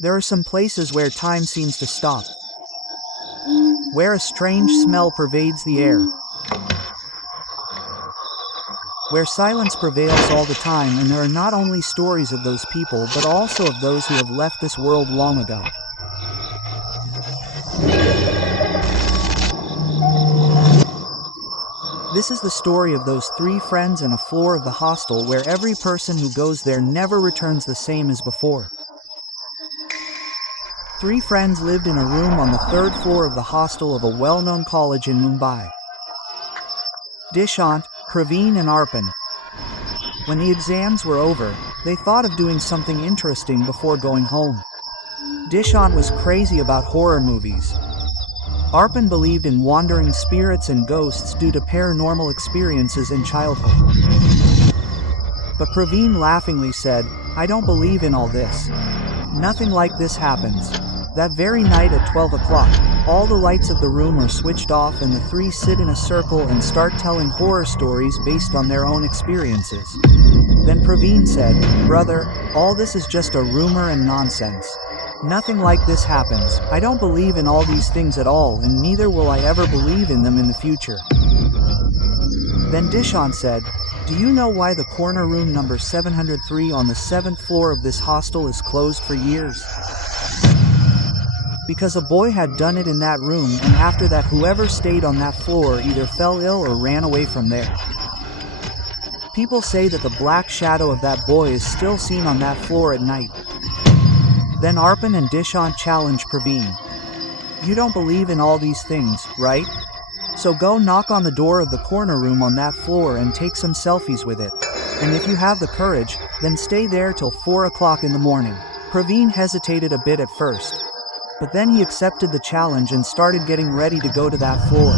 There are some places where time seems to stop, where a strange smell pervades the air, where silence prevails all the time, and there are not only stories of those people but also of those who have left this world long ago. This is the story of those three friends and a floor of the hostel where every person who goes there never returns the same as before. Three friends lived in a room on the third floor of the hostel of a well-known college in Mumbai. Dishant, Praveen and Arpan. When the exams were over, they thought of doing something interesting before going home. Dishant was crazy about horror movies. Arpan believed in wandering spirits and ghosts due to paranormal experiences in childhood. But Praveen laughingly said, "I don't believe in all this. Nothing like this happens." That very night at 12 o'clock, all the lights of the room are switched off and the three sit in a circle and start telling horror stories based on their own experiences. Then Praveen said, "Brother, all this is just a rumor and nonsense. Nothing like this happens. I don't believe in all these things at all, and neither will I ever believe in them in the future." Then Dishant said, "Do you know why the corner room number 703 on the 7th floor of this hostel is closed for years? Because a boy had done it in that room, and after that whoever stayed on that floor either fell ill or ran away from there. People say that the black shadow of that boy is still seen on that floor at night." Then Arpan and Dishant challenged Praveen. "You don't believe in all these things, right? So go knock on the door of the corner room on that floor and take some selfies with it. And if you have the courage, then stay there till 4 o'clock in the morning." Praveen hesitated a bit at first, but then he accepted the challenge and started getting ready to go to that floor.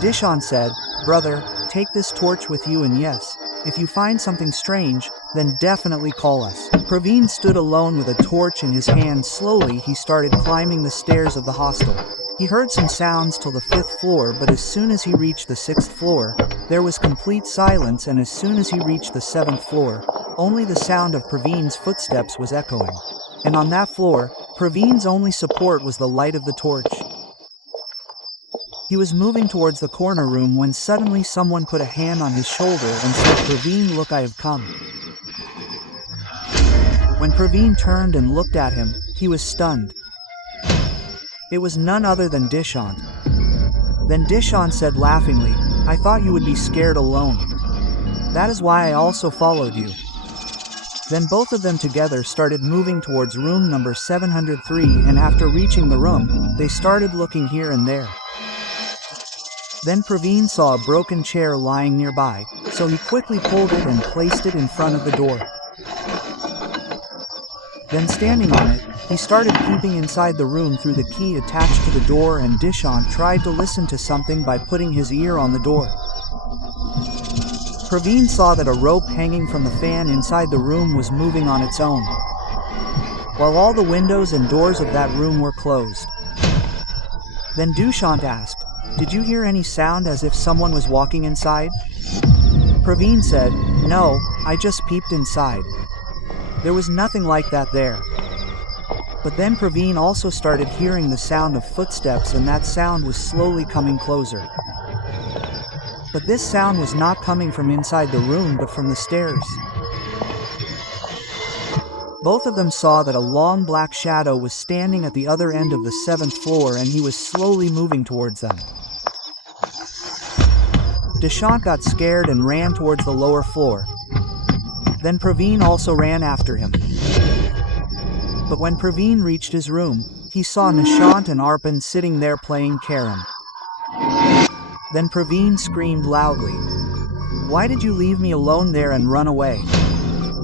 Dishant said, "Brother, take this torch with you, and yes, if you find something strange, then definitely call us." Praveen stood alone with a torch in his hand. Slowly he started climbing the stairs of the hostel. He heard some sounds till the 5th floor, but as soon as he reached the 6th floor, there was complete silence, and as soon as he reached the 7th floor, only the sound of Praveen's footsteps was echoing. And on that floor, Praveen's only support was the light of the torch. He was moving towards the corner room when suddenly someone put a hand on his shoulder and said, "Praveen, look, I have come." When Praveen turned and looked at him, he was stunned. It was none other than Dishant. Then Dishant said laughingly, "I thought you would be scared alone. That is why I also followed you." Then both of them together started moving towards room number 703, and after reaching the room, they started looking here and there. Then Praveen saw a broken chair lying nearby, so he quickly pulled it and placed it in front of the door. Then standing on it, he started peeping inside the room through the key attached to the door, and Dishant tried to listen to something by putting his ear on the door. Praveen saw that a rope hanging from the fan inside the room was moving on its own, while all the windows and doors of that room were closed. Then Dishant asked, "Did you hear any sound as if someone was walking inside?" Praveen said, "No, I just peeped inside. There was nothing like that there." But then Praveen also started hearing the sound of footsteps, and that sound was slowly coming closer. But this sound was not coming from inside the room but from the stairs. Both of them saw that a long black shadow was standing at the other end of the 7th floor, and he was slowly moving towards them. Dishant got scared and ran towards the lower floor. Then Praveen also ran after him. But when Praveen reached his room, he saw Nishant and Arpan sitting there playing carom. Then Praveen screamed loudly, "Why did you leave me alone there and run away?"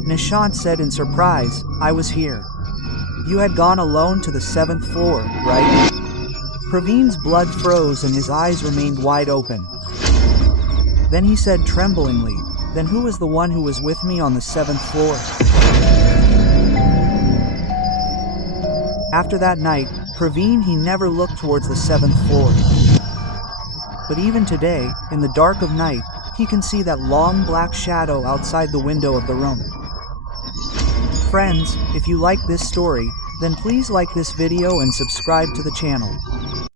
Nishant said in surprise, "I was here. You had gone alone to the 7th floor, right?" Praveen's blood froze and his eyes remained wide open. Then he said tremblingly, "Then who was the one who was with me on the 7th floor?" After that night, Praveen he never looked towards the 7th floor. But even today, in the dark of night, he can see that long black shadow outside the window of the room. Friends, if you like this story, then please like this video and subscribe to the channel.